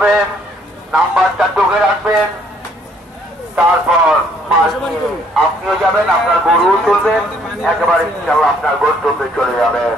তুলবেন, নাম্বারটা টুকে রাখবেন, তারপর আপনিও যাবেন, আপনার গরুও তুলবেন, একেবারে ইনশাআল্লাহ আপনার গন্তব্যে চলে যাবেন।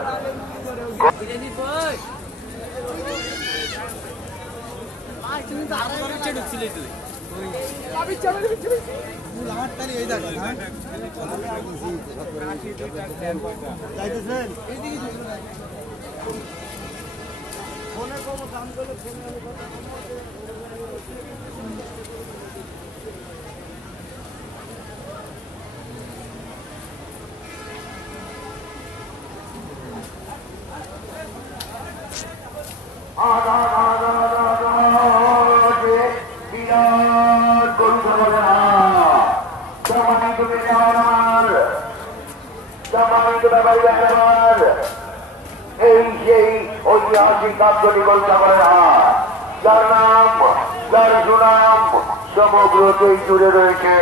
এই সেই ঐতিহাসিক আঞ্চলিকতা করে না, যার নাম, যার সুনাম সমগ্র দেশ জুড়ে রয়েছে।